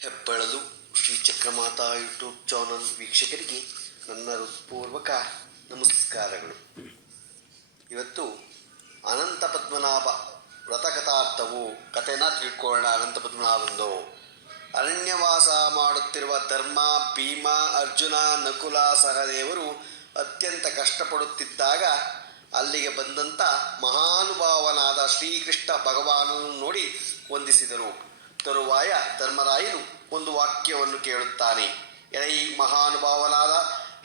ಹೆಬ್ಬಳಲು ಶ್ರೀಚಕ್ರಮಾತಾ YouTube channel ವೀಕ್ಷಕರಿಗೆ ನನ್ನ ಹೃತ್ಪೂರ್ವಕ ನಮಸ್ಕಾರಗಳು. ಇವತ್ತು ಅನಂತ ಪದ್ಮನಾಭ ವ್ರತಕಥಾರ್ಥವು ಕಥೆನ ತಿಳ್ಕೊಳ್ಳೋಣ. ಅನಂತ ಪದ್ಮನಾಭಂದು ಅರಣ್ಯವಾಸ ಮಾಡುತ್ತಿರುವ ಧರ್ಮ, ಭೀಮ, ಅರ್ಜುನ, ನಕುಲ, ಸಹದೇವರು ಅತ್ಯಂತ ಕಷ್ಟಪಡುತ್ತಿದ್ದಾಗ ಅಲ್ಲಿಗೆ ಬಂದಂಥ ಮಹಾನುಭಾವನಾದ ಶ್ರೀಕೃಷ್ಣ ಭಗವಾನನು ನೋಡಿ ವಂದಿಸಿದರು. ತರುವಾಯ ಧರ್ಮರಾಯನು ಒಂದು ವಾಕ್ಯವನ್ನು ಕೇಳುತ್ತಾನೆ. ಎಲೈ ಮಹಾನುಭಾವನಾದ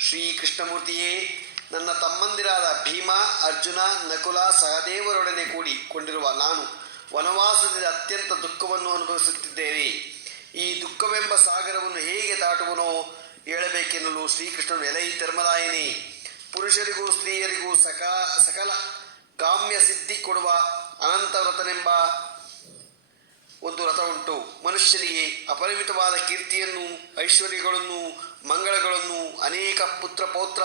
ಶ್ರೀಕೃಷ್ಣಮೂರ್ತಿಯೇ, ನನ್ನ ತಮ್ಮಂದಿರಾದ ಭೀಮ, ಅರ್ಜುನ, ನಕುಲ, ಸಹದೇವರೊಡನೆ ಕೂಡಿಕೊಂಡಿರುವ ನಾನು ವನವಾಸದಿಂದ ಅತ್ಯಂತ ದುಃಖವನ್ನು ಅನುಭವಿಸುತ್ತಿದ್ದೇನೆ. ಈ ದುಃಖವೆಂಬ ಸಾಗರವನ್ನು ಹೇಗೆ ದಾಟುವನೋ ಹೇಳಬೇಕೆನ್ನಲು ಶ್ರೀಕೃಷ್ಣನು, ಎಲೈ ಧರ್ಮರಾಯನೇ, ಪುರುಷರಿಗೂ ಸ್ತ್ರೀಯರಿಗೂ ಸಕಲ ಕಾಮ್ಯ ಸಿದ್ಧಿ ಕೊಡುವ ಅನಂತ ವ್ರತನೆಂಬ ಒಂದು ವ್ರತ ಉಂಟು. ಮನುಷ್ಯನಿಗೆ ಅಪರಿಮಿತವಾದ ಕೀರ್ತಿಯನ್ನು, ಐಶ್ವರ್ಯಗಳನ್ನು, ಮಂಗಳಗಳನ್ನು, ಅನೇಕ ಪುತ್ರ ಪೌತ್ರ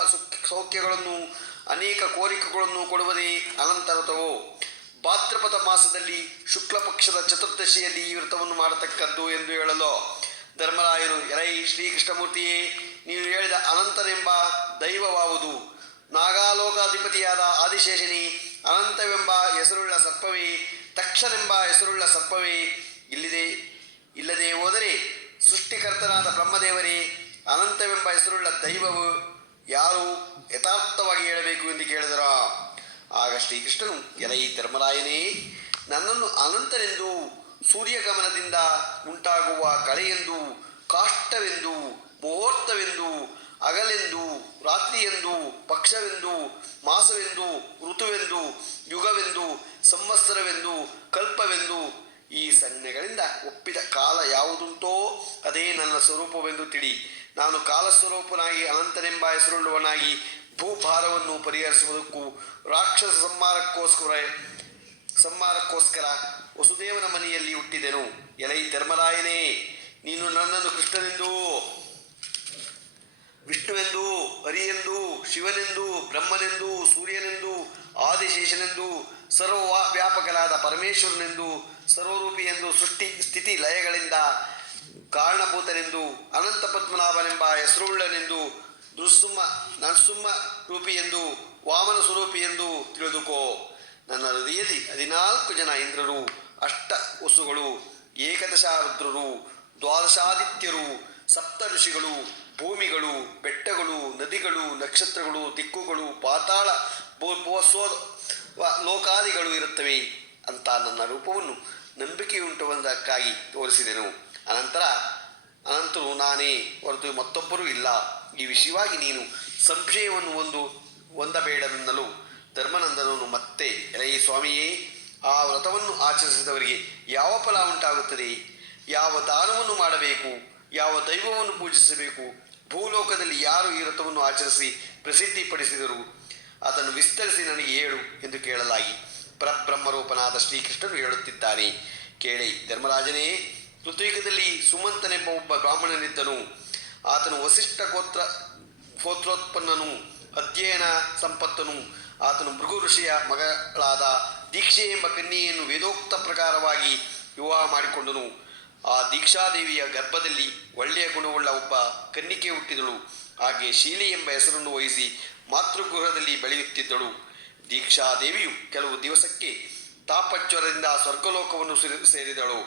ಸೌಖ್ಯಗಳನ್ನು, ಅನೇಕ ಕೋರಿಕೆಗಳನ್ನು ಕೊಡುವುದೇ ಅನಂತ ವ್ರತವು. ಭಾದ್ರಪದ ಮಾಸದಲ್ಲಿ ಶುಕ್ಲ ಪಕ್ಷದ ಚತುರ್ದಶಿಯಲ್ಲಿ ಈ ವ್ರತವನ್ನು ಮಾಡತಕ್ಕದ್ದು ಎಂದು ಹೇಳಲು ಧರ್ಮರಾಯನು, ಎಲೈ ಶ್ರೀಕೃಷ್ಣಮೂರ್ತಿಯೇ, ನೀನು ಹೇಳಿದ ಅನಂತನೆಂಬ ದೈವವಾವುದು? ನಾಗಾಲೋಕಾಧಿಪತಿಯಾದ ಆದಿಶೇಷನೇ, ಅನಂತವೆಂಬ ಹೆಸರುಳ್ಳ ಸರ್ಪವೇ, ತಕ್ಷನೆಂಬ ಹೆಸರುಳ್ಳ ಸರ್ಪವೇ, ಇಲ್ಲದೆ ಹೋದರೆ ಸೃಷ್ಟಿಕರ್ತನಾದ ಬ್ರಹ್ಮದೇವರೇ, ಅನಂತವೆಂಬ ಹೆಸರುಳ್ಳ ದೈವವು ಯಾರು ಯಥಾರ್ಥವಾಗಿ ಹೇಳಬೇಕು ಎಂದು ಕೇಳಿದರ. ಆಗ ಶ್ರೀಕೃಷ್ಣನು, ಎಲೈ ಧರ್ಮರಾಯನೇ, ನನ್ನನ್ನು ಅನಂತನೆಂದು, ಸೂರ್ಯಗಮನದಿಂದ ಉಂಟಾಗುವ ಕಳೆಯೆಂದು, ಕಾಷ್ಟವೆಂದು, ಮುಹೂರ್ತವೆಂದು, ಹಗಲೆಂದು, ರಾತ್ರಿಯೆಂದು, ಪಕ್ಷವೆಂದು, ಮಾಸವೆಂದು, ಋತುವೆಂದು, ಯುಗವೆಂದು, ಸಂವತ್ಸರವೆಂದು, ಕಲ್ಪವೆಂದು, ಈ ಸಂಜ್ಞೆಗಳಿಂದ ಒಪ್ಪಿದ ಕಾಲ ಯಾವುದುಂಟೋ ಅದೇ ನನ್ನ ಸ್ವರೂಪವೆಂದು ತಿಳಿ. ನಾನು ಕಾಲಸ್ವರೂಪನಾಗಿ ಅನಂತನೆಂಬ ಹೆಸರುಳ್ಳವನಾಗಿ ಭೂಭಾರವನ್ನು ಪರಿಹರಿಸುವುದಕ್ಕೂ ರಾಕ್ಷಸ ಸಂಹಾರಕ್ಕೋಸ್ಕರ ವಸುದೇವನ ಮನೆಯಲ್ಲಿ ಹುಟ್ಟಿದೆನು. ಎಲೈ ಧರ್ಮರಾಯನೇ, ನೀನು ನನ್ನನ್ನು ಕೃಷ್ಣನೆಂದೂ, ವಿಷ್ಣುವೆಂದು, ಹರಿಯೆಂದು, ಶಿವನೆಂದು, ಬ್ರಹ್ಮನೆಂದು, ಸೂರ್ಯನೆಂದು, ಆದಿಶೇಷನೆಂದು, ಸರ್ವ ವ್ಯಾಪಕನಾದ ಪರಮೇಶ್ವರನೆಂದು, ಸರ್ವರೂಪಿಯೆಂದು, ಸೃಷ್ಟಿ ಸ್ಥಿತಿ ಲಯಗಳಿಂದ ಕಾರಣಭೂತನೆಂದು, ಅನಂತ ಪದ್ಮನಾಭನೆಂಬ ಹೆಸರುಳ್ಳನೆಂದು, ನರಸಿಂಹ ರೂಪಿಯೆಂದು, ವಾಮನ ಸ್ವರೂಪಿಯೆಂದು ತಿಳಿದುಕೋ. ನನ್ನ ಹೃದಯದಲ್ಲಿ 14 ಜನ ಇಂದ್ರರು, 8 ವಸುಗಳು, 11 ರುದ್ರರು, 12 ಸಪ್ತ ಋಷಿಗಳು, ಭೂಮಿಗಳು, ಬೆಟ್ಟಗಳು, ನದಿಗಳು, ನಕ್ಷತ್ರಗಳು, ದಿಕ್ಕುಗಳು, ಪಾತಾಳ ಲೋಕಾದಿಗಳು ಇರುತ್ತವೆ ಅಂತ ನನ್ನ ರೂಪವನ್ನು ನಂಬಿಕೆಯುಂಟುವುದಕ್ಕಾಗಿ ತೋರಿಸಿದೆನು. ಅನಂತರು ನಾನೇ ಹೊರತು ಮತ್ತೊಬ್ಬರೂ ಇಲ್ಲ. ಈ ವಿಷಯವಾಗಿ ನೀನು ಸಂಶಯವನ್ನು ಹೊಂದಬೇಡವೆನ್ನಲು ಧರ್ಮನಂದನನು ಮತ್ತೆ, ಎಲೈ ಸ್ವಾಮಿಯೇ, ಆ ವ್ರತವನ್ನು ಆಚರಿಸಿದವರಿಗೆ ಯಾವ ಫಲ ಉಂಟಾಗುತ್ತದೆ? ಯಾವ ದಾನವನ್ನು ಮಾಡಬೇಕು? ಯಾವ ದೈವವನ್ನು ಪೂಜಿಸಬೇಕು? ಭೂಲೋಕದಲ್ಲಿ ಯಾರು ಈ ವ್ರತವನ್ನು ಆಚರಿಸಿ ಪ್ರಸಿದ್ಧಿಪಡಿಸಿದರು? ಅದನ್ನು ವಿಸ್ತರಿಸಿ ನನಗೆ ಹೇಳು ಎಂದು ಕೇಳಲಾಗಿ ಪರಬ್ರಹ್ಮರೂಪನಾದ ಶ್ರೀಕೃಷ್ಣನು ಹೇಳುತ್ತಿದ್ದಾನೆ. ಕೇಳಿ ಧರ್ಮರಾಜನೇ, ಋತುಯುಗದಲ್ಲಿ ಸುಮಂತನೆಂಬ ಒಬ್ಬ ಬ್ರಾಹ್ಮಣನಿದ್ದನು. ಆತನು ವಸಿಷ್ಠ ಗೋತ್ರೋತ್ಪನ್ನನು, ಅಧ್ಯಯನ ಸಂಪತ್ತನು. ಆತನು ಭೃಗು ಋಷಿಯ ಮಗಳಾದ ದೀಕ್ಷೆ ಎಂಬ ಕನ್ಯೆಯನ್ನು ವೇದೋಕ್ತ ಪ್ರಕಾರವಾಗಿ ವಿವಾಹ ಮಾಡಿಕೊಂಡನು. ಆ ದೀಕ್ಷಾದೇವಿಯ ಗರ್ಭದಲ್ಲಿ ಒಳ್ಳೆಯ ಗುಣವುಳ್ಳ ಒಬ್ಬ ಕನ್ನಿಕೆ ಹುಟ್ಟಿದಳು. ಹಾಗೆ ಶೀಲೆ ಎಂಬ ಹೆಸರನ್ನು ವಹಿಸಿ ಮಾತೃಗೃಹದಲ್ಲಿ ಬೆಳೆಯುತ್ತಿದ್ದಳು. ದೀಕ್ಷಾದೇವಿಯು ಕೆಲವು ದಿವಸಕ್ಕೆ ತಾಪಜ್ವರದಿಂದ ಸ್ವರ್ಗಲೋಕವನ್ನು ಸೇರಿದಳು.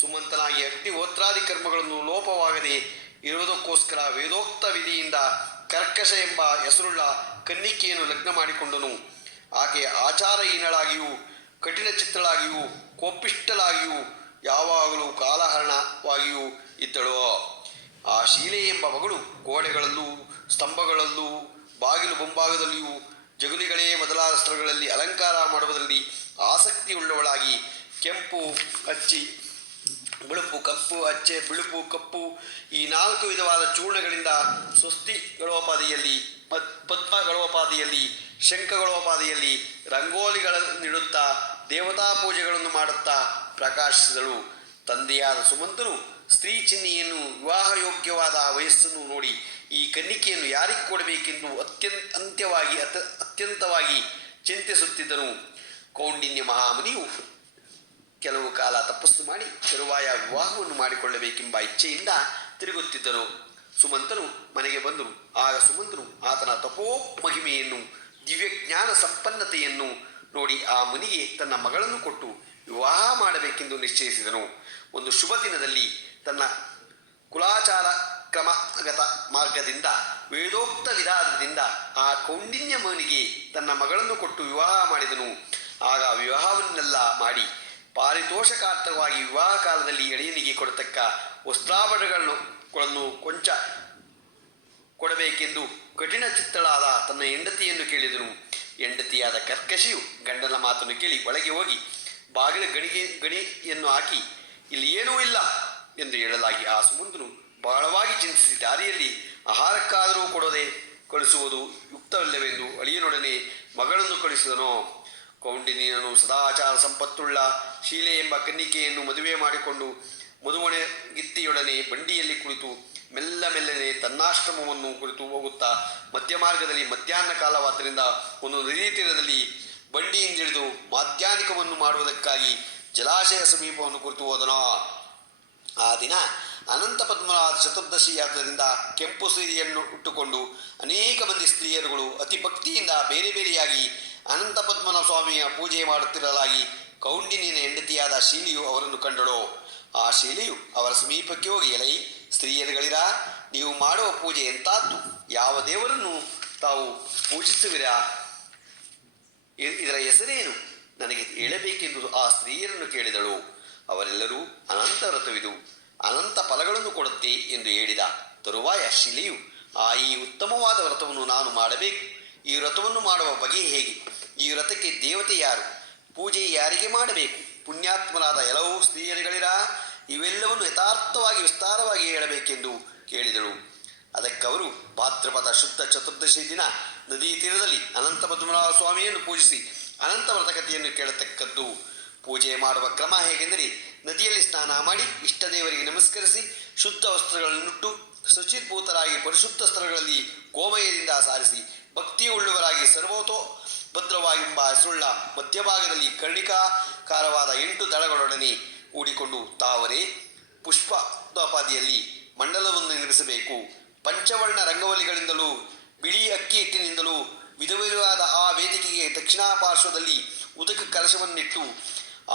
ಸುಮಂತನಾಗಿ ಅಗ್ನಿಹೋತ್ರಾದಿ ಕರ್ಮಗಳನ್ನು ಲೋಪವಾಗದೆ ಇರುವುದಕ್ಕೋಸ್ಕರ ವೇದೋಕ್ತ ವಿಧಿಯಿಂದ ಕರ್ಕಶ ಎಂಬ ಹೆಸರುಳ್ಳ ಕನ್ನಿಕೆಯನ್ನು ಲಗ್ನ ಮಾಡಿಕೊಂಡನು. ಆಕೆ ಆಚಾರಹೀನಳಾಗಿಯೂ, ಕಠಿಣ ಚಿತ್ತಳಾಗಿಯೂ, ಕೋಪಿಷ್ಟಳಾಗಿಯೂ, ಯಾವಾಗಲೂ ಕಾಲಹರಣವಾಗಿಯೂ ಇದ್ದಳು. ಆ ಶೀಲೆ ಎಂಬ ಮಗಳು ಗೋಡೆಗಳಲ್ಲೂ, ಸ್ತಂಭಗಳಲ್ಲೂ, ಬಾಗಿಲು ಮುಂಭಾಗದಲ್ಲಿಯೂ, ಜಗುಲಿಗಳೇ ಮೊದಲಾದ ಸ್ಥಳಗಳಲ್ಲಿ ಅಲಂಕಾರ ಮಾಡುವುದರಲ್ಲಿ ಆಸಕ್ತಿ ಉಳ್ಳವಳಾಗಿ ಕೆಂಪು, ಹಚ್ಚಿ, ಬಿಳುಪು, ಕಪ್ಪು, ಹಚ್ಚೆ, ಬಿಳುಪು, ಕಪ್ಪು ಈ 4 ವಿಧವಾದ ಚೂರ್ಣಗಳಿಂದ ಸ್ವಸ್ತಿಗಳೋಪಾದಿಯಲ್ಲಿ, ಪದ್ಮಗಳೋಪಾದಿಯಲ್ಲಿ, ಶಂಖಗಳೋಪಾದಿಯಲ್ಲಿ ರಂಗೋಲಿಗಳನ್ನಿಡುತ್ತಾ ದೇವತಾ ಪೂಜೆಗಳನ್ನು ಮಾಡುತ್ತಾ ಪ್ರಕಾಶಿಸಿದಳು. ತಂದೆಯಾದ ಸುಮಂತನು ಸ್ತ್ರೀ ಚಿಹ್ನೆಯನ್ನು, ವಿವಾಹಯೋಗ್ಯವಾದ ವಯಸ್ಸನ್ನು ನೋಡಿ ಈ ಕನ್ನಿಕೆಯನ್ನು ಯಾರಿಗೆ ಕೊಡಬೇಕೆಂದು ಅತ್ಯಂತವಾಗಿ ಚಿಂತಿಸುತ್ತಿದ್ದನು. ಕೌಂಡಿನ್ಯ ಮಹಾಮುನಿಯು ಕೆಲವು ಕಾಲ ತಪಸ್ಸು ಮಾಡಿ ತರುವಾಯ ವಿವಾಹವನ್ನು ಮಾಡಿಕೊಳ್ಳಬೇಕೆಂಬ ಇಚ್ಛೆಯಿಂದ ತಿರುಗುತ್ತಿದ್ದನು. ಸುಮಂತನು ಮನೆಗೆ ಬಂದರು. ಆಗ ಸುಮಂತನು ಆತನ ತಪೋ ಮಹಿಮೆಯನ್ನು, ದಿವ್ಯಜ್ಞಾನ ಸಂಪನ್ನತೆಯನ್ನು ನೋಡಿ ಆ ಮುನಿಗೆ ತನ್ನ ಮಗಳನ್ನು ಕೊಟ್ಟು ವಿವಾಹ ಮಾಡಬೇಕೆಂದು ನಿಶ್ಚಯಿಸಿದನು. ಒಂದು ಶುಭ ದಿನದಲ್ಲಿ ತನ್ನ ಕುಲಾಚಾರ ಕ್ರಮಗತ ಮಾರ್ಗದಿಂದ ವೇದೋಕ್ತ ವಿಧಾನದಿಂದ ಆ ಕೌಂಡಿನ್ಯ ಮುನಿಗೆ ತನ್ನ ಮಗಳನ್ನು ಕೊಟ್ಟು ವಿವಾಹ ಮಾಡಿದನು. ಆಗ ವಿವಾಹವನ್ನೆಲ್ಲ ಮಾಡಿ ಪಾರಿತೋಷಕಾರ್ಥವಾಗಿ ವಿವಾಹ ಕಾಲದಲ್ಲಿ ಎಳೆಯನಿಗೆ ಕೊಡತಕ್ಕ ವಸ್ತ್ರಾಭರಣಗಳನ್ನು ಕೊಂಚ ಕೊಡಬೇಕೆಂದು ಕಠಿಣ ಚಿತ್ತಳಾದ ತನ್ನ ಹೆಂಡತಿಯನ್ನು ಕೇಳಿದನು. ಹೆಂಡತಿಯಾದ ಕರ್ಕಶಿಯು ಗಂಡನ ಮಾತನ್ನು ಕೇಳಿ ಒಳಗೆ ಹೋಗಿ ಬಾಗಿಲ ಗಣಿಯನ್ನು ಹಾಕಿ ಇಲ್ಲಿ ಏನೂ ಇಲ್ಲ ಎಂದು ಹೇಳಲಾಗಿ ಆ ಸುಮಂತನು ಬಹಳವಾಗಿ ಚಿಂತಿಸಿ ದಾರಿಯಲ್ಲಿ ಆಹಾರಕ್ಕಾದರೂ ಕೊಡದೆ ಕಳಿಸುವುದು ಯುಕ್ತವಿಲ್ಲವೆಂದು ಅಳಿಯನೊಡನೆ ಮಗಳನ್ನು ಕಳಿಸಿದನು. ಕೌಂಡಿನ್ಯನು ಸದಾಚಾರ ಸಂಪತ್ತುಳ್ಳ ಶೀಲೆ ಎಂಬ ಕನ್ನಿಕೆಯನ್ನು ಮದುವೆ ಮಾಡಿಕೊಂಡು ಮದುಮಣಗಿತ್ತಿಯೊಡನೆ ಬಂಡಿಯಲ್ಲಿ ಕುಳಿತು ಮೆಲ್ಲನೆ ತನ್ನಾಶ್ರಮವನ್ನು ಕುರಿತು ಹೋಗುತ್ತಾ ಮಧ್ಯ ಮಾರ್ಗದಲ್ಲಿ ಮಧ್ಯಾಹ್ನ ಕಾಲವಾದ್ದರಿಂದ ಒಂದು ನದಿ ತೀರದಲ್ಲಿ ಬಂಡಿಯಿಂದಿಳಿದು ಮಾಧ್ಯಾಹ್ನಿಕವನ್ನು ಮಾಡುವುದಕ್ಕಾಗಿ ಜಲಾಶಯ ಸಮೀಪವನ್ನು ಕುರಿತು ಹೋದನು. ಆ ದಿನ ಅನಂತ ಪದ್ಮನಾಭ ಚತುರ್ದಶಿಯಾದ್ದರಿಂದ ಕೆಂಪು ಸೀರೆಯನ್ನು ಉಟ್ಟುಕೊಂಡು ಅನೇಕ ಮಂದಿ ಸ್ತ್ರೀಯರುಗಳು ಅತಿ ಭಕ್ತಿಯಿಂದ ಬೇರೆ ಬೇರೆಯಾಗಿ ಅನಂತ ಪದ್ಮನಾಭ ಸ್ವಾಮಿಯ ಪೂಜೆ ಮಾಡುತ್ತಿರಲಾಗಿ ಕೌಂಡಿನ್ಯನ ಹೆಂಡತಿಯಾದ ಶೀಲಿಯು ಅವರನ್ನು ಕಂಡಳು. ಆ ಶೀಲಿಯು ಅವರ ಸಮೀಪಕ್ಕೆ ಹೋಗಿ, ಎಲೈ ಸ್ತ್ರೀಯರುಗಳಿರಾ, ನೀವು ಮಾಡುವ ಪೂಜೆ ಎಂತಾದ್ದು? ಯಾವ ದೇವರನ್ನು ತಾವು ಪೂಜಿಸುವಿರಾ? ಇದರ ಹೆಸರೇನು? ನನಗೆ ಹೇಳಬೇಕೆಂದು ಆ ಸ್ತ್ರೀಯರನ್ನು ಕೇಳಿದಳು. ಅವರೆಲ್ಲರೂ ಅನಂತ ವ್ರತವಿದು, ಅನಂತ ಫಲಗಳನ್ನು ಕೊಡುತ್ತೆ ಎಂದು ಹೇಳಿದ. ತರುವಾಯ ಶಿಲೆಯು, ಈ ಉತ್ತಮವಾದ ವ್ರತವನ್ನು ನಾನು ಮಾಡಬೇಕು. ಈ ವ್ರತವನ್ನು ಮಾಡುವ ಬಗೆ ಹೇಗೆ? ಈ ವ್ರತಕ್ಕೆ ದೇವತೆ ಯಾರು? ಪೂಜೆ ಯಾರಿಗೆ ಮಾಡಬೇಕು? ಪುಣ್ಯಾತ್ಮರಾದ ಎಲ್ಲವೂ ಸ್ತ್ರೀಯರುಗಳಿರಾ, ಇವೆಲ್ಲವನ್ನು ಯಥಾರ್ಥವಾಗಿ ವಿಸ್ತಾರವಾಗಿ ಹೇಳಬೇಕೆಂದು ಕೇಳಿದಳು. ಅದಕ್ಕವರು, ಭಾದ್ರಪದ ಶುದ್ಧ ಚತುರ್ದಶಿ ದಿನ ನದಿ ತೀರದಲ್ಲಿ ಅನಂತ ಪದ್ಮನಾಭ ಸ್ವಾಮಿಯನ್ನು ಪೂಜಿಸಿ ಅನಂತ ವ್ರತಕಥೆಯನ್ನು ಕೇಳತಕ್ಕದ್ದು. ಪೂಜೆ ಮಾಡುವ ಕ್ರಮ ಹೇಗೆಂದರೆ, ನದಿಯಲ್ಲಿ ಸ್ನಾನ ಮಾಡಿ ಇಷ್ಟ ದೇವರಿಗೆ ನಮಸ್ಕರಿಸಿ ಶುದ್ಧ ವಸ್ತ್ರಗಳನ್ನುಟ್ಟು ಶುಚಿರ್ಭೂತರಾಗಿ ಪರಿಶುದ್ಧ ಸ್ಥಳಗಳಲ್ಲಿ ಗೋಮಯದಿಂದ ಸಾರಿಸಿ ಭಕ್ತಿಯುಳ್ಳವರಾಗಿ ಸರ್ವತೋ ಭದ್ರವಾಗೆಂಬ ಹೆಸರುಳ್ಳ ಮಧ್ಯಭಾಗದಲ್ಲಿ ಕರ್ಣಿಕಾಕಾರವಾದ 8 ದಳಗಳೊಡನೆ ಕೂಡಿಕೊಂಡು ತಾವರೆ ಪುಷ್ಪೋಪಾದಿಯಲ್ಲಿ ಮಂಡಲವನ್ನು ನಿರ್ಮಿಸಬೇಕು. ಪಂಚವರ್ಣ ರಂಗವಲ್ಲಿಗಳಿಂದಲೂ ಬಿಳಿ ಅಕ್ಕಿ ಹಿಟ್ಟಿನಿಂದಲೂ ವಿಧವಿಧವಾದ ಆ ವೇದಿಕೆಗೆ ದಕ್ಷಿಣಾ ಪಾರ್ಶ್ವದಲ್ಲಿ ಉದಕ ಕಲಶವನ್ನಿಟ್ಟು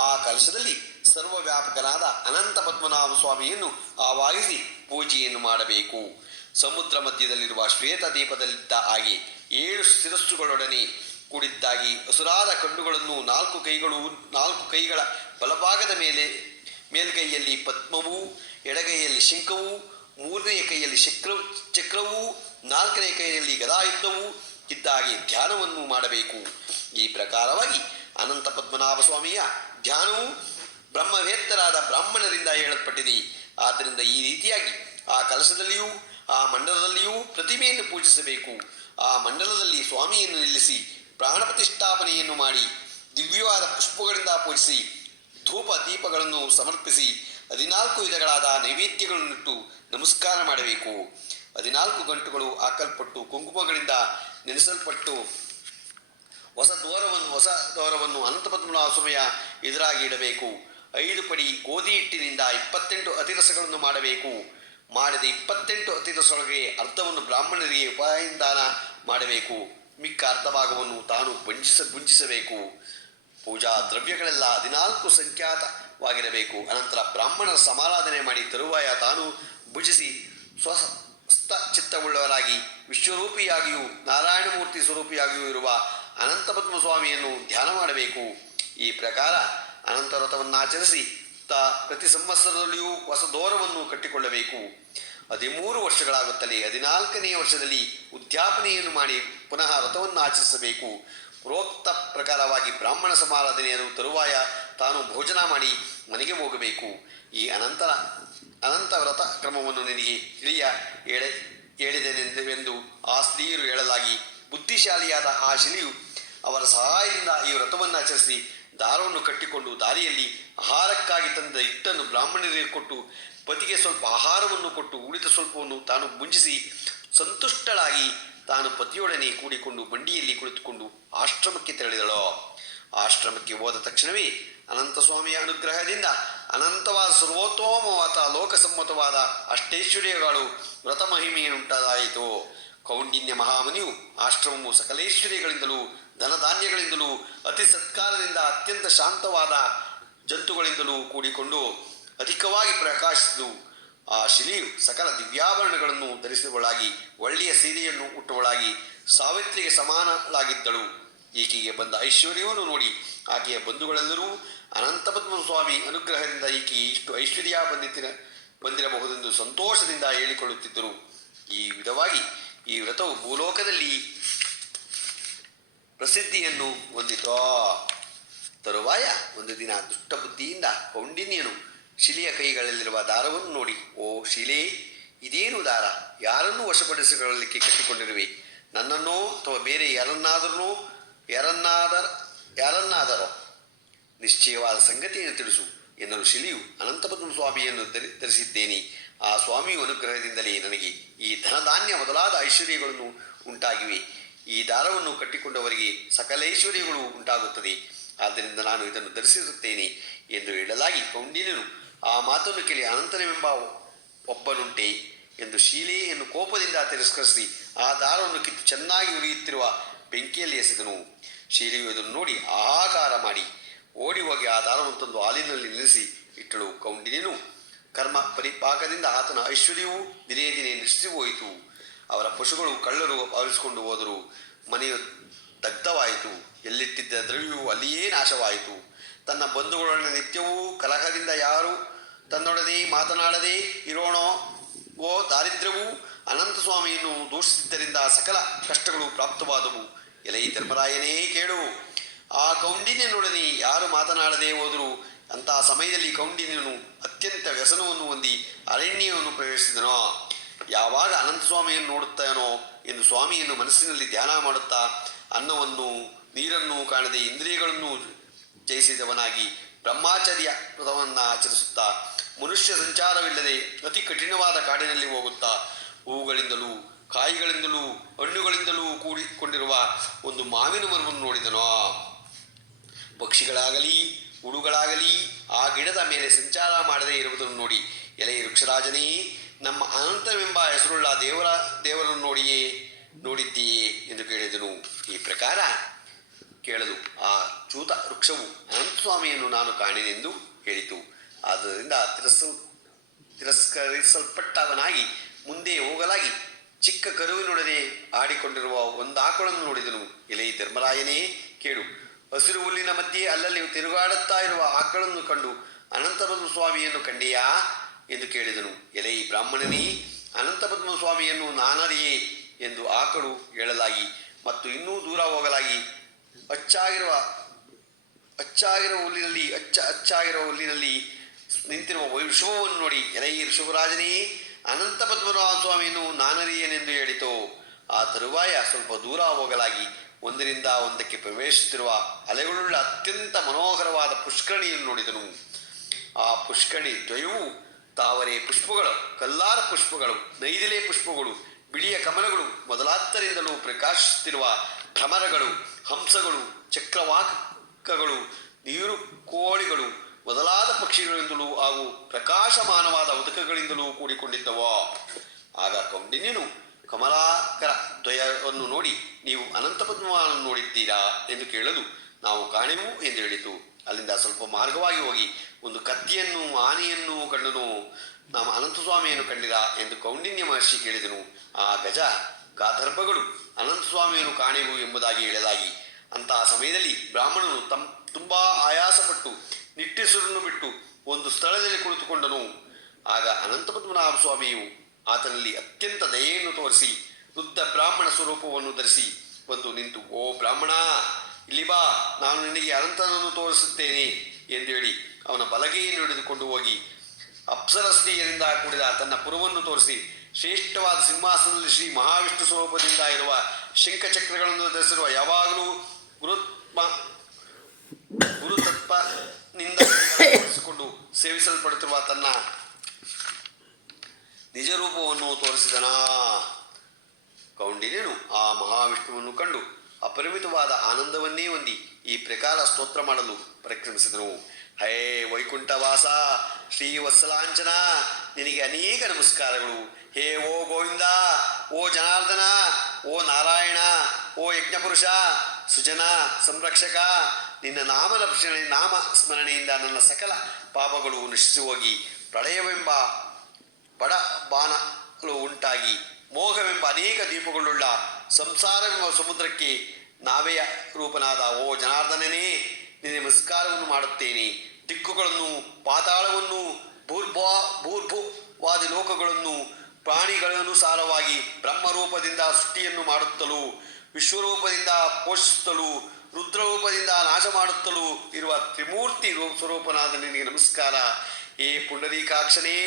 ಆ ಕಲಶದಲ್ಲಿ ಸರ್ವವ್ಯಾಪಕನಾದ ಅನಂತ ಪದ್ಮನಾಭ ಸ್ವಾಮಿಯನ್ನು ಆವಾಹಿಸಿ ಪೂಜೆಯನ್ನು ಮಾಡಬೇಕು. ಸಮುದ್ರ ಮಧ್ಯದಲ್ಲಿರುವ ಶ್ವೇತ ದೀಪದಲ್ಲಿದ್ದ ಹಾಗೆ 7 ಶಿರಸ್ಸುಗಳೊಡನೆ ಕೂಡಿದ್ದಾಗಿ ಹಸುರಾದ ಕಣ್ಣುಗಳನ್ನು 4 ಕೈಗಳ ಬಲಭಾಗದ ಮೇಲ್ಗೈಯಲ್ಲಿ ಪದ್ಮವೂ, ಎಡಗೈಯಲ್ಲಿ ಶಂಖವೂ, 3ನೆಯ ಕೈಯಲ್ಲಿ ಚಕ್ರವೂ, 4ನೇ ಕೈಯಲ್ಲಿ ಗದಾಯುದ್ಧವೂ ಇದ್ದ ಹಾಗೆ ಧ್ಯಾನವನ್ನು ಮಾಡಬೇಕು. ಈ ಪ್ರಕಾರವಾಗಿ ಅನಂತ ಪದ್ಮನಾಭ ಸ್ವಾಮಿಯ ಧ್ಯಾನವು ಬ್ರಹ್ಮವೇತ್ತರಾದ ಬ್ರಾಹ್ಮಣರಿಂದ ಹೇಳಲ್ಪಟ್ಟಿದೆ. ಆದ್ದರಿಂದ ಈ ರೀತಿಯಾಗಿ ಆ ಕಲಶದಲ್ಲಿಯೂ ಆ ಮಂಡಲದಲ್ಲಿಯೂ ಪ್ರತಿಮೆಯನ್ನು ಪೂಜಿಸಬೇಕು. ಆ ಮಂಡಲದಲ್ಲಿ ಸ್ವಾಮಿಯನ್ನು ನಿಲ್ಲಿಸಿ ಪ್ರಾಣ ಪ್ರತಿಷ್ಠಾಪನೆಯನ್ನು ಮಾಡಿ ದಿವ್ಯವಾದ ಪುಷ್ಪಗಳಿಂದ ಪೂಜಿಸಿ ಧೂಪ ದೀಪಗಳನ್ನು ಸಮರ್ಪಿಸಿ 14 ವಿಧಗಳಾದ ನೈವೇದ್ಯಗಳನ್ನಿಟ್ಟು ನಮಸ್ಕಾರ ಮಾಡಬೇಕು. 14 ಗಂಟುಗಳು ಹಾಕಲ್ಪಟ್ಟು ಕುಂಕುಮಗಳಿಂದ ನೆನೆಸಲ್ಪಟ್ಟು ಹೊಸ ದ್ವಾರವನ್ನು ಅನಂತ ಪದ್ಮನಾಭ ಸ್ವಾಮಿಯ ಎದುರಾಗಿ ಇಡಬೇಕು. 5 ಪಡಿ ಗೋಧಿ ಹಿಟ್ಟಿನಿಂದ 28 ಅತಿರಸಗಳನ್ನು ಮಾಡಬೇಕು. ಮಾಡಿದ 28 ಅತಿರಸೊಳಗೆ ಅರ್ಧವನ್ನು ಬ್ರಾಹ್ಮಣರಿಗೆ ಉಪಾಯದಾನ ಮಾಡಬೇಕು. ಮಿಕ್ಕ ಅರ್ಧ ಭಾಗವನ್ನು ತಾನು ಭುಂಜಿಸಬೇಕು. ಪೂಜಾ ದ್ರವ್ಯಗಳೆಲ್ಲ 14 ಸಂಖ್ಯಾತವಾಗಿರಬೇಕು. ಅನಂತರ ಬ್ರಾಹ್ಮಣರ ಸಮಾರಾಧನೆ ಮಾಡಿ ತರುವಾಯ ತಾನು ಭುಜಿಸಿ ಸ್ವಸ್ಥ ಚಿತ್ತವುಳ್ಳವರಾಗಿ ವಿಶ್ವರೂಪಿಯಾಗಿಯೂ ನಾರಾಯಣಮೂರ್ತಿ ಸ್ವರೂಪಿಯಾಗಿಯೂ ಇರುವ ಅನಂತ ಪದ್ಮಸ್ವಾಮಿಯನ್ನು ಧ್ಯಾನ ಮಾಡಬೇಕು. ಈ ಪ್ರಕಾರ ಅನಂತ ವ್ರತವನ್ನು ಆಚರಿಸಿ ಪ್ರತಿ ಸಂವತ್ಸರದಲ್ಲಿಯೂ ಹೊಸ ದೋರವನ್ನು ಕಟ್ಟಿಕೊಳ್ಳಬೇಕು. 13 ವರ್ಷಗಳಾಗುತ್ತಲೇ 14ನೇ ವರ್ಷದಲ್ಲಿ ಉದ್ಯಾಪನೆಯನ್ನು ಮಾಡಿ ಪುನಃ ವ್ರತವನ್ನು ಆಚರಿಸಬೇಕು. ಪ್ರೋಕ್ತ ಪ್ರಕಾರವಾಗಿ ಬ್ರಾಹ್ಮಣ ಸಮಾರಾಧನೆಯನ್ನು ತರುವಾಯ ತಾನು ಭೋಜನ ಮಾಡಿ ಮನೆಗೆ ಹೋಗಬೇಕು. ಈ ಅನಂತ ವ್ರತ ಕ್ರಮವನ್ನು ನಿನಗೆ ಹೇಳಿದೆನೆಂದು ಆ ಸ್ತ್ರೀಯರು ಹೇಳಲಾಗಿ ಬುದ್ಧಿಶಾಲಿಯಾದ ಆ ಶಿಲೆಯು ಅವರ ಸಹಾಯದಿಂದ ಈ ವ್ರತವನ್ನು ಆಚರಿಸಿ ದಾರವನ್ನು ಕಟ್ಟಿಕೊಂಡು ದಾರಿಯಲ್ಲಿ ಆಹಾರಕ್ಕಾಗಿ ತಂದ ಹಿಟ್ಟನ್ನು ಬ್ರಾಹ್ಮಣರಿಗೆ ಕೊಟ್ಟು ಪತಿಗೆ ಸ್ವಲ್ಪ ಆಹಾರವನ್ನು ಕೊಟ್ಟು ಉಳಿದ ಸ್ವಲ್ಪವನ್ನು ತಾನು ಭುಂಜಿಸಿ ಸಂತುಷ್ಟಳಾಗಿ ತಾನು ಪತಿಯೊಡನೆ ಕೂಡಿಕೊಂಡು ಬಂಡಿಯಲ್ಲಿ ಕುಳಿತುಕೊಂಡು ಆಶ್ರಮಕ್ಕೆ ತೆರಳಿದಳು. ಆಶ್ರಮಕ್ಕೆ ಹೋದ ತಕ್ಷಣವೇ ಅನಂತಸ್ವಾಮಿಯ ಅನುಗ್ರಹದಿಂದ ಅನಂತವಾದ ಸರ್ವೋತ್ತಮವಾದ ಲೋಕಸಮ್ಮತವಾದ ಅಷ್ಟೈಶ್ವರ್ಯಗಳು ವ್ರತ ಮಹಿಮೆಯುಂಟಾದಾಯಿತು. ಕೌಂಡಿನ್ಯ ಮಹಾಮುನಿಯು ಆಶ್ರಮವು ಸಕಲೇಶ್ವರ್ಯಗಳಿಂದಲೂ ಧನಧಾನ್ಯಗಳಿಂದಲೂ ಅತಿ ಸತ್ಕಾರದಿಂದ ಅತ್ಯಂತ ಶಾಂತವಾದ ಜಂತುಗಳಿಂದಲೂ ಕೂಡಿಕೊಂಡು ಅಧಿಕವಾಗಿ ಪ್ರಕಾಶಿಸಿದು. ಆ ಶಿಲೆಯು ಸಕಲ ದಿವ್ಯಾಭರಣಗಳನ್ನು ಧರಿಸಿದವಳಾಗಿ ಒಳ್ಳೆಯ ಸೀರೆಯನ್ನು ಉಟ್ಟವಳಾಗಿ ಸಾವಿತ್ರಿಗೆ ಸಮಾನಳಾಗಿದ್ದಳು. ಈಕೆಗೆ ಬಂದ ಐಶ್ವರ್ಯವನ್ನು ನೋಡಿ ಆಕೆಯ ಬಂಧುಗಳೆಲ್ಲರೂ ಅನಂತಪದ್ಮಸ್ವಾಮಿ ಅನುಗ್ರಹದಿಂದ ಈಕೆಗೆ ಇಷ್ಟು ಐಶ್ವರ್ಯ ಬಂದಿರಬಹುದೆಂದು ಸಂತೋಷದಿಂದ ಹೇಳಿಕೊಳ್ಳುತ್ತಿದ್ದರು. ಈ ವಿಧವಾಗಿ ಈ ವ್ರತವು ಭೂಲೋಕದಲ್ಲಿ ಪ್ರಸಿದ್ಧಿಯನ್ನು ಹೊಂದಿತು. ತರುವಾಯ ಒಂದು ದಿನ ದುಷ್ಟಬುದ್ಧಿಯಿಂದ ಕೌಂಡಿನ್ಯನು ಶಿಲೆಯ ಕೈಗಳಲ್ಲಿರುವ ದಾರವನ್ನು ನೋಡಿ, ಓ ಶಿಲೆ, ಇದೇನು ದಾರ? ಯಾರನ್ನೂ ವಶಪಡಿಸಿಕೊಳ್ಳಲಿಕ್ಕೆ ಕಟ್ಟಿಕೊಂಡಿರುವೆ? ನನ್ನನ್ನೋ ಅಥವಾ ಬೇರೆ ಯಾರನ್ನಾದರೋ ನಿಶ್ಚಯವಾದ ಸಂಗತಿಯನ್ನು ತಿಳಿಸು ಎನ್ನಲು ಶಿಲೆಯು ಅನಂತಪದ್ಮ ಸ್ವಾಮಿಯನ್ನು ಧರಿಸಿದ್ದೇನೆ. ಆ ಸ್ವಾಮಿಯು ಅನುಗ್ರಹದಿಂದಲೇ ನನಗೆ ಈ ಧನಧಾನ್ಯ ಮೊದಲಾದ ಐಶ್ವರ್ಯಗಳನ್ನು ಉಂಟಾಗಿವೆ. ಈ ದಾರವನ್ನು ಕಟ್ಟಿಕೊಂಡವರಿಗೆ ಸಕಲೈಶ್ವರ್ಯಗಳು ಉಂಟಾಗುತ್ತದೆ. ಆದ್ದರಿಂದ ನಾನು ಇದನ್ನು ಧರಿಸಿರುತ್ತೇನೆ ಎಂದು ಹೇಳಲಾಗಿ ಕೌಂಡಿನ್ಯನು ಆ ಮಾತನ್ನು ಕೇಳಿ ಅನಂತನೆಂಬ ಒಬ್ಬನುಂಟೆ ಎಂದು ಶಿಲೆಯನ್ನು ಕೋಪದಿಂದ ತಿರಸ್ಕರಿಸಿ ಆ ದಾರವನ್ನು ಕಿತ್ತು ಚೆನ್ನಾಗಿ ಉರಿಯುತ್ತಿರುವ ಬೆಂಕಿಯಲ್ಲಿ ಎಸೆದನು. ಶಿಲೆಯು ಇದನ್ನು ನೋಡಿ ಆಹಾಕಾರ ಮಾಡಿ ಓಡಿ ಹೋಗಿ ಆ ದಾರವನ್ನು ತಂದು ಹಾಲಿನಲ್ಲಿ ನಿಲ್ಲಿಸಿ ಇಟ್ಟಳು. ಕೌಂಡಿನ್ಯನು ಕರ್ಮ ಪರಿಪಾಕದಿಂದ ಆತನ ಐಶ್ವರ್ಯವೂ ದಿನೇ ದಿನೇ ನಶಿಸಿ ಹೋಯಿತು. ಅವರ ಪಶುಗಳು ಕಳ್ಳರು ಆರಿಸಿಕೊಂಡು ಹೋದರು. ಮನೆಯು ದಗ್ಧವಾಯಿತು. ಎಲ್ಲಿಟ್ಟಿದ್ದ ದ್ರವ್ಯವು ಅಲ್ಲಿಯೇ ನಾಶವಾಯಿತು. ತನ್ನ ಬಂಧುಗಳೊಡನೆ ನಿತ್ಯವೂ ಕಲಹದಿಂದ ಯಾರು ತನ್ನೊಡನೆ ಮಾತನಾಡದೆ ಇರೋಣೋ ಓ ದಾರಿದ್ರ್ಯವೂ ಅನಂತಸ್ವಾಮಿಯನ್ನು ದೂಷಿಸಿದ್ದರಿಂದ ಸಕಲ ಕಷ್ಟಗಳು ಪ್ರಾಪ್ತವಾದವು. ಎಲೈ ಧರ್ಮರಾಯನೇ ಕೇಳು, ಆ ಕೌಂಡಿನ್ಯನೊಡನೆ ಯಾರು ಮಾತನಾಡದೆ ಹೋದರೂ ಅಂತಹ ಸಮಯದಲ್ಲಿ ಕೌಂಡಿನ್ಯನು ಅತ್ಯಂತ ವ್ಯಸನವನ್ನು ಹೊಂದಿ ಅರಣ್ಯವನ್ನು ಪ್ರವೇಶಿಸಿದನೋ. ಯಾವಾಗ ಅನಂತಸ್ವಾಮಿಯನ್ನು ನೋಡುತ್ತಾನೋ ಎಂದು ಸ್ವಾಮಿಯನ್ನು ಮನಸ್ಸಿನಲ್ಲಿ ಧ್ಯಾನ ಮಾಡುತ್ತಾ ಅನ್ನವನ್ನು ನೀರನ್ನು ಕಾಣದೆ ಇಂದ್ರಿಯಗಳನ್ನು ಜಯಿಸಿದವನಾಗಿ ಬ್ರಹ್ಮಚರ್ಯ ವ್ರತವನ್ನು ಆಚರಿಸುತ್ತಾ ಮನುಷ್ಯ ಸಂಚಾರವಿಲ್ಲದೆ ಅತಿ ಕಠಿಣವಾದ ಕಾಡಿನಲ್ಲಿ ಹೋಗುತ್ತಾ ಹೂವುಗಳಿಂದಲೂ ಕಾಯಿಗಳಿಂದಲೂ ಹಣ್ಣುಗಳಿಂದಲೂ ಕೂಡಿಕೊಂಡಿರುವ ಒಂದು ಮಾವಿನ ಮರವನ್ನು ನೋಡಿದನೋ. ಪಕ್ಷಿಗಳಾಗಲಿ ಹುಳುಗಳಾಗಲಿ ಆ ಗಿಡದ ಮೇಲೆ ಸಂಚಾರ ಮಾಡದೇ ಇರುವುದನ್ನು ನೋಡಿ, ಎಲೆ ವೃಕ್ಷರಾಜನೇ, ನಮ್ಮ ಅನಂತವೆಂಬ ಹೆಸರುಳ್ಳ ದೇವರನ್ನು ನೋಡಿದ್ದೀಯೇ ಎಂದು ಕೇಳಿದನು. ಈ ಪ್ರಕಾರ ಕೇಳಲು ಆ ಚೂತ ವೃಕ್ಷವು ಅನಂತಸ್ವಾಮಿಯನ್ನು ನಾನು ಕಾಣೆನೆಂದು ಹೇಳಿತು. ಆದ್ದರಿಂದ ತಿರಸ್ಕರಿಸಲ್ಪಟ್ಟವನಾಗಿ ಮುಂದೆ ಹೋಗಲಾಗಿ ಚಿಕ್ಕ ಕರುವಿನೊಡನೆ ಆಡಿಕೊಂಡಿರುವ ಒಂದು ಆಕಳನ್ನು ನೋಡಿದನು. ಎಲೆ ಧರ್ಮರಾಯನೇ ಕೇಳು, ಹಸಿರು ಹುಲ್ಲಿನ ಮಧ್ಯೆ ಅಲ್ಲಲ್ಲಿ ತಿರುಗಾಡುತ್ತಾ ಇರುವ ಆಕಳನ್ನು ಕಂಡು ಅನಂತಪದ್ಮ ಸ್ವಾಮಿಯನ್ನು ಕಂಡೆಯಾ ಎಂದು ಕೇಳಿದನು. ಎಲೆ ಬ್ರಾಹ್ಮಣನೇ, ಅನಂತಪದ್ಮ ಸ್ವಾಮಿಯನ್ನು ನಾನರಿಯೇ ಎಂದು ಆಕಳು ಹೇಳಲಾಗಿ ಮತ್ತು ಇನ್ನೂ ದೂರ ಹೋಗಲಾಗಿ ಅಚ್ಚಾಗಿರುವ ಹುಲ್ಲಿನಲ್ಲಿ ನಿಂತಿರುವ ಋಷಭವನ್ನು ನೋಡಿ, ಎಲೈ ಋಷಭರಾಜನೇ, ಅನಂತ ಪದ್ಮನಾಭ ಸ್ವಾಮಿಯನ್ನು ನಾನರಿಯೇನೆಂದು ಹೇಳಿತು. ಆ ತರುವಾಯ ಸ್ವಲ್ಪ ದೂರ ಹೋಗಲಾಗಿ ಒಂದರಿಂದ ಒಂದಕ್ಕೆ ಪ್ರವೇಶಿಸುತ್ತಿರುವ ಅಲೆಗಳುಳ್ಳ ಅತ್ಯಂತ ಮನೋಹರವಾದ ಪುಷ್ಕರಣಿಯನ್ನು ನೋಡಿದನು. ಆ ಪುಷ್ಕರಣಿ ದ್ವಯವು ತಾವರೆ ಪುಷ್ಪಗಳು, ಕಲ್ಲಾರ ಪುಷ್ಪಗಳು, ನೈದಿಲೆ ಪುಷ್ಪಗಳು, ಬಿಳಿಯ ಕಮಲಗಳು ಮೊದಲಾದ್ದರಿಂದಲೂ ಪ್ರಕಾಶಿಸುತ್ತಿರುವ ಭ್ರಮರಗಳು, ಹಂಸಗಳು, ಚಕ್ರವಾಕಗಳು, ನೀರು ಕೋಳಿಗಳು ಮೊದಲಾದ ಪಕ್ಷಿಗಳಿಂದಲೂ ಹಾಗೂ ಪ್ರಕಾಶಮಾನವಾದ ಉದಕಗಳಿಂದಲೂ ಕೂಡಿಕೊಂಡಿದ್ದವೋ. ಆಗ ಕೌಂಡಿನ್ಯನು ಕಮಲಾಕರ ದ್ವಯವನ್ನು ನೋಡಿ, ನೀವು ಅನಂತಪದ್ಮವನ್ನು ನೋಡಿದ್ದೀರಾ ಎಂದು ಕೇಳಲು, ನಾವು ಕಾಣೆವು ಎಂದು ಹೇಳಿತು. ಅಲ್ಲಿಂದ ಸ್ವಲ್ಪ ಮಾರ್ಗವಾಗಿ ಹೋಗಿ ಒಂದು ಕತ್ತಿಯನ್ನು ಆನೆಯನ್ನು ಕಂಡನು. ನಾವು ಅನಂತಸ್ವಾಮಿಯನ್ನು ಕಂಡಿರಾ ಎಂದು ಕೌಂಡಿನ್ಯ ಮಹರ್ಷಿ ಕೇಳಿದನು. ಆ ಗಜ ಗಾಧರ್ಭಗಳು ಅನಂತಸ್ವಾಮಿಯನ್ನು ಕಾಣೆವು ಎಂಬುದಾಗಿ ಹೇಳಲಾಗಿ ಅಂತಹ ಸಮಯದಲ್ಲಿ ಬ್ರಾಹ್ಮಣನು ತುಂಬ ಆಯಾಸಪಟ್ಟು ನಿಟ್ಟುಸಿರನ್ನು ಬಿಟ್ಟು ಒಂದು ಸ್ಥಳದಲ್ಲಿ ಕುಳಿತುಕೊಂಡನು. ಆಗ ಅನಂತಪದ್ಮನಾಭ ಸ್ವಾಮಿಯು ಆತನಲ್ಲಿ ಅತ್ಯಂತ ದಯೆಯನ್ನು ತೋರಿಸಿ ವೃದ್ಧ ಬ್ರಾಹ್ಮಣ ಸ್ವರೂಪವನ್ನು ಧರಿಸಿ ಬಂದು ನಿಂತು, ಓ ಬ್ರಾಹ್ಮಣ, ಇಲ್ಲಿ ಬಾ, ನಾನು ನಿನಗೆ ಅನಂತನನ್ನು ತೋರಿಸುತ್ತೇನೆ ಎಂದು ಹೇಳಿ ಅವನ ಬಲಗೈಯನ್ನು ಹಿಡಿದುಕೊಂಡು ಹೋಗಿ ಅಪ್ಸರಸ್ತ್ರೀಯರಿಂದ ಕೂಡಿದ ತನ್ನ ಪುರವನ್ನು ತೋರಿಸಿ ಶ್ರೇಷ್ಠವಾದ ಸಿಂಹಾಸನದಲ್ಲಿ ಶ್ರೀ ಮಹಾವಿಷ್ಣು ಸ್ವರೂಪದಿಂದ ಇರುವ ಶಂಖಚಕ್ರಗಳನ್ನು ಧರಿಸಿರುವ ಯಾವಾಗಲೂ ಗುರುತತ್ವನಿಂದ ಸೇವಿಸಲ್ಪಡುತ್ತಿರುವ ತನ್ನ ನಿಜರೂಪವನ್ನು ತೋರಿಸಿದನ. ಕೌಂಡಿನ್ಯನು ಆ ಮಹಾವಿಷ್ಣುವನ್ನು ಕಂಡು ಅಪರಿಮಿತವಾದ ಆನಂದವನ್ನೇ ಹೊಂದಿ ಈ ಪ್ರಕಾರ ಸ್ತೋತ್ರ ಮಾಡಲು ಪರಿಕ್ರಮಿಸಿದನು. ಹೇ ವೈಕುಂಠವಾಸ ಶ್ರೀ ವತ್ಸಲಾಂಚನ, ನಿನಗೆ ಅನೇಕ ನಮಸ್ಕಾರಗಳು. ಹೇ ಓ ಗೋವಿಂದ, ಓ ಜನಾರ್ದನ, ಓ ನಾರಾಯಣ, ಓ ಯಜ್ಞಪುರುಷ, ಸುಜನ ಸಂರಕ್ಷಕ, ನಿನ್ನ ನಾಮ ಸ್ಮರಣೆಯಿಂದ ನನ್ನ ಸಕಲ ಪಾಪಗಳು ನಶಿಸಿ ಹೋಗಿ ಪ್ರಳಯವೆಂಬ ಬಡ ಬಾಣಗಳು ಉಂಟಾಗಿ ಮೋಹವೆಂಬ ಅನೇಕ ದ್ವೀಪಗಳುಳ್ಳ ಸಂಸಾರವೆಂಬ ಸಮುದ್ರಕ್ಕೆ ನಾವೆಯ ರೂಪನಾದ ಓ ಜನಾರ್ದನನೇ, ನಿನ್ನ ನಮಸ್ಕಾರವನ್ನು ಮಾಡುತ್ತೇನೆ. ದಿಕ್ಕುಗಳನ್ನು, ಪಾತಾಳವನ್ನು, ಭೂರ್ಭುವಾದಿ ಲೋಕಗಳನ್ನು, ಪ್ರಾಣಿಗಳನುಸಾರವಾಗಿ ಬ್ರಹ್ಮರೂಪದಿಂದ ಸೃಷ್ಟಿಯನ್ನು ಮಾಡುತ್ತಲೂ, ವಿಶ್ವರೂಪದಿಂದ ಪೋಷಿಸುತ್ತಲೂ, ರುದ್ರರೂಪದಿಂದ ನಾಶ ಮಾಡುತ್ತಲೂ ಇರುವ ತ್ರಿಮೂರ್ತಿ ಸ್ವರೂಪನಾದ ನಿನಗೆ ನಮಸ್ಕಾರ. ಹೇ ಪುಂಡರೀಕಾಕ್ಷನೇ,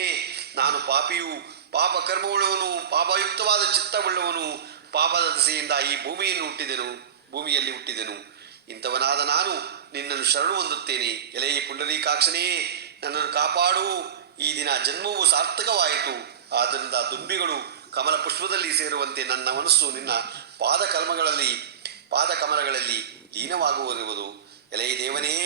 ನಾನು ಪಾಪಿಯು, ಪಾಪ ಕರ್ಮವುಳ್ಳವನು, ಪಾಪಯುಕ್ತವಾದ ಚಿತ್ತವುಳ್ಳವನು. ಪಾಪದ ದಸೆಯಿಂದ ಈ ಭೂಮಿಯಲ್ಲಿ ಹುಟ್ಟಿದೆನು. ಇಂಥವನಾದ ನಾನು ನಿನ್ನನ್ನು ಶರಣು ಹೊಂದುತ್ತೇನೆ. ಎಲೆ ಪುಂಡರೀಕಾಕ್ಷನೇ, ನನ್ನನ್ನು ಕಾಪಾಡು. ಈ ದಿನ ಜನ್ಮವು ಸಾರ್ಥಕವಾಯಿತು. ಆದ್ದರಿಂದ ದುಂಬಿಗಳು ಕಮಲ ಪುಷ್ಪದಲ್ಲಿ ಸೇರುವಂತೆ ನನ್ನ ಮನಸ್ಸು ನಿನ್ನ ಪಾದಕಮಲಗಳಲ್ಲಿ ಲೀನವಾಗುವುದು. ಎಲೆ ದೇವನೇ,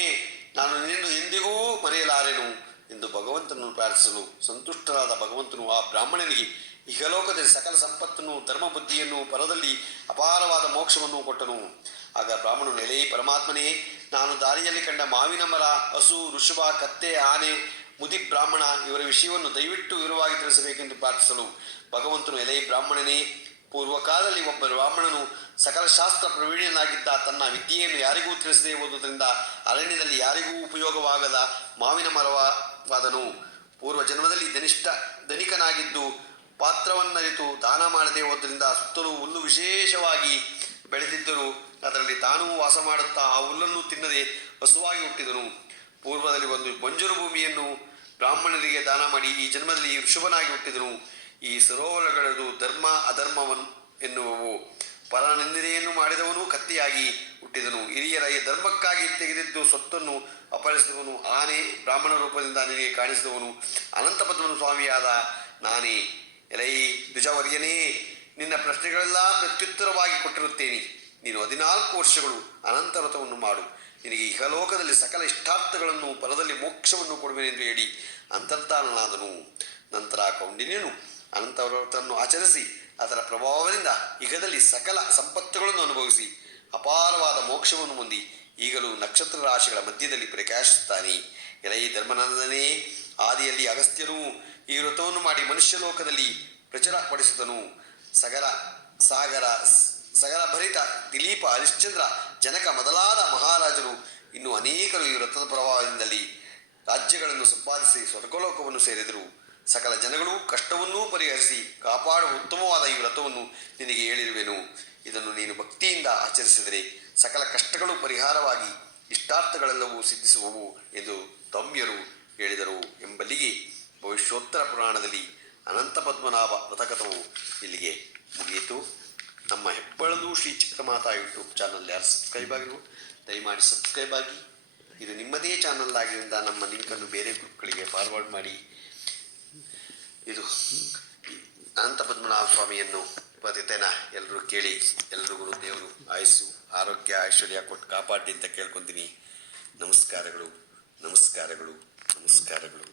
ನಾನು ನಿನ್ನನ್ನು ಎಂದಿಗೂ ಮರೆಯಲಾರೆನು ಎಂದು ಭಗವಂತನನ್ನು ಪ್ರಾರ್ಥಿಸಲು ಸಂತುಷ್ಟರಾದ ಭಗವಂತನು ಆ ಬ್ರಾಹ್ಮಣನಿಗೆ ಇಹಲೋಕದಲ್ಲಿ ಸಕಲ ಸಂಪತ್ತನ್ನು, ಧರ್ಮ ಬುದ್ಧಿಯನ್ನು, ಪರದಲ್ಲಿ ಅಪಾರವಾದ ಮೋಕ್ಷವನ್ನು ಕೊಟ್ಟನು. ಆಗ ಬ್ರಾಹ್ಮಣನು, ಎಲೆ ಪರಮಾತ್ಮನೇ, ನಾನು ದಾರಿಯಲ್ಲಿ ಕಂಡ ಮಾವಿನ ಮರ, ಹಸು, ಋಷಭ, ಕತ್ತೆ, ಆನೆ, ಮುದಿ ಬ್ರಾಹ್ಮಣ ಇವರ ವಿಷಯವನ್ನು ದಯವಿಟ್ಟು ವಿವರವಾಗಿ ತಿಳಿಸಬೇಕೆಂದು ಪ್ರಾರ್ಥಿಸಲು ಭಗವಂತನು, ಎಲೆ ಬ್ರಾಹ್ಮಣನೇ, ಪೂರ್ವಕಾಲದಲ್ಲಿ ಒಬ್ಬ ಬ್ರಾಹ್ಮಣನು ಸಕಲ ಶಾಸ್ತ್ರ ಪ್ರವೀಣನಾಗಿದ್ದ. ತನ್ನ ವಿದ್ಯೆಯನ್ನು ಯಾರಿಗೂ ತಿಳಿಸದೇ ಹೋದುದರಿಂದ ಅರಣ್ಯದಲ್ಲಿ ಯಾರಿಗೂ ಉಪಯೋಗವಾಗದ ಮಾವಿನ ಮರವಾದನು. ಪೂರ್ವ ಜನ್ಮದಲ್ಲಿ ಧನಿಕನಾಗಿದ್ದು ಪಾತ್ರವನ್ನರಿತು ದಾನ ಮಾಡದೆ ಹೋದ್ರಿಂದ ಸುತ್ತಲೂ ಹುಲ್ಲು ವಿಶೇಷವಾಗಿ ಬೆಳೆದಿದ್ದರೂ ಅದರಲ್ಲಿ ತಾನೂ ವಾಸ ಮಾಡುತ್ತಾ ಆ ಹುಲ್ಲನ್ನು ತಿನ್ನದೆ ಹಸುವಾಗಿ ಹುಟ್ಟಿದನು. ಪೂರ್ವದಲ್ಲಿ ಒಂದು ಬಂಜರು ಭೂಮಿಯನ್ನು ಬ್ರಾಹ್ಮಣರಿಗೆ ದಾನ ಮಾಡಿ ಈ ಜನ್ಮದಲ್ಲಿ ಋಷಭನಾಗಿ ಹುಟ್ಟಿದನು. ಈ ಸರೋವರಗಳೆದು ಧರ್ಮ ಅಧರ್ಮವನ್ ಎನ್ನುವವು. ಪರನಿಂದನೆಯನ್ನು ಮಾಡಿದವನು ಕತ್ತಿಯಾಗಿ ಹುಟ್ಟಿದನು. ಹಿರಿಯರ ಈ ಧರ್ಮಕ್ಕಾಗಿ ತೆಗೆದಿದ್ದು ಸ್ವತ್ತನ್ನು ಅಪಹರಿಸಿದವನು ಆನೆ. ಬ್ರಾಹ್ಮಣ ರೂಪದಿಂದ ನಿನಗೆ ಕಾಣಿಸಿದವನು ಅನಂತಪದ್ಮನ ಸ್ವಾಮಿಯಾದ ನಾನೇ. ಎಲೈ ದ್ವಿಜವರ್ಯನೇ, ನಿನ್ನ ಪ್ರಶ್ನೆಗಳೆಲ್ಲ ಪ್ರತ್ಯುತ್ತರವಾಗಿ ಕೊಟ್ಟಿರುತ್ತೇನೆ. ನೀನು 14 ವರ್ಷಗಳು ಅನಂತ ವ್ರತವನ್ನು ಮಾಡು. ನಿನಗೆ ಇಹಲೋಕದಲ್ಲಿ ಸಕಲ ಇಷ್ಟಾರ್ಥಗಳನ್ನು, ಪರದಲ್ಲಿ ಮೋಕ್ಷವನ್ನು ಕೊಡುವೆನೆಂದು ಹೇಳಿ ಅಂತರ್ಧಾನನಾದನು. ನಂತರ ಕೌಂಡಿನ್ಯನು ಅನಂತ ವ್ರತವನ್ನು ಆಚರಿಸಿ ಅದರ ಪ್ರಭಾವದಿಂದ ಇಹದಲ್ಲಿ ಸಕಲ ಸಂಪತ್ತುಗಳನ್ನು ಅನುಭವಿಸಿ ಅಪಾರವಾದ ಮೋಕ್ಷವನ್ನು ಹೊಂದಿ ಈಗಲೂ ನಕ್ಷತ್ರ ರಾಶಿಗಳ ಮಧ್ಯದಲ್ಲಿ ಪ್ರಕಾಶಿಸುತ್ತಾನೆ. ಎಲೈ ಧರ್ಮನಂದನೇ, ಆದಿಯಲ್ಲಿ ಅಗಸ್ತ್ಯನು ಈ ವ್ರತವನ್ನು ಮಾಡಿ ಮನುಷ್ಯ ಲೋಕದಲ್ಲಿ ಪ್ರಚುರಪಡಿಸಿದನು. ಸಗರ ಭರಿತ ದಿಲೀಪ, ಹರಿಶ್ಚಂದ್ರ, ಜನಕ ಮೊದಲಾದ ಮಹಾರಾಜರು ಇನ್ನೂ ಅನೇಕರು ಈ ವ್ರತದ ಪ್ರಭಾವದಿಂದಲೇ ರಾಜ್ಯಗಳನ್ನು ಸಂಪಾದಿಸಿ ಸ್ವರ್ಗಲೋಕವನ್ನು ಸೇರಿದರು. ಸಕಲ ಜನಗಳು ಕಷ್ಟವನ್ನೂ ಪರಿಹರಿಸಿ ಕಾಪಾಡುವ ಉತ್ತಮವಾದ ಈ ವ್ರತವನ್ನು ನಿನಗೆ ಹೇಳಿರುವೆನು. ಇದನ್ನು ನೀನು ಭಕ್ತಿಯಿಂದ ಆಚರಿಸಿದರೆ ಸಕಲ ಕಷ್ಟಗಳು ಪರಿಹಾರವಾಗಿ ಇಷ್ಟಾರ್ಥಗಳೆಲ್ಲವೂ ಸಿದ್ಧಿಸುವವು ಎಂದು ತಮ್ಯರು ಹೇಳಿದರು ಎಂಬಲ್ಲಿಗೆ ಭವಿಷ್ಯೋತ್ತರ ಪುರಾಣದಲ್ಲಿ ಅನಂತ ಪದ್ಮನಾಭ ವ್ರತಕಥವು ಇಲ್ಲಿಗೆ ಮುಗಿಯಿತು. ನಮ್ಮ ಹೆಬ್ಬಳಲು ಶ್ರೀ ಚಕ್ರಮಾತಾ ಯೂಟ್ಯೂಬ್ ಚಾನಲ್ ಯಾರು ಸಬ್ಸ್ಕ್ರೈಬ್ ಆಗಿರುವ ದಯಮಾಡಿ ಸಬ್ಸ್ಕ್ರೈಬ್ ಆಗಿ. ಇದು ನಿಮ್ಮದೇ ಚಾನಲ್ ಆಗಿದ್ದರಿಂದ ನಮ್ಮ ಲಿಂಕನ್ನು ಬೇರೆ ಗ್ರೂಪ್ಗಳಿಗೆ ಫಾರ್ವರ್ಡ್ ಮಾಡಿ. ಇದು ಅನಂತ ಪದ್ಮನಾಭ ಸ್ವಾಮಿಯನ್ನು ಪ್ರತಿದಿನ ಎಲ್ಲರೂ ಕೇಳಿ ಎಲ್ರಿಗೂ ದೇವರು ಆಯುಸ್ಸು, ಆರೋಗ್ಯ, ಐಶ್ವರ್ಯ ಕೊಟ್ಟು ಕಾಪಾಡಿ ಅಂತ ಕೇಳ್ಕೊತೀನಿ. ನಮಸ್ಕಾರಗಳು, ನಮಸ್ಕಾರಗಳು, ನಮಸ್ಕಾರಗಳು.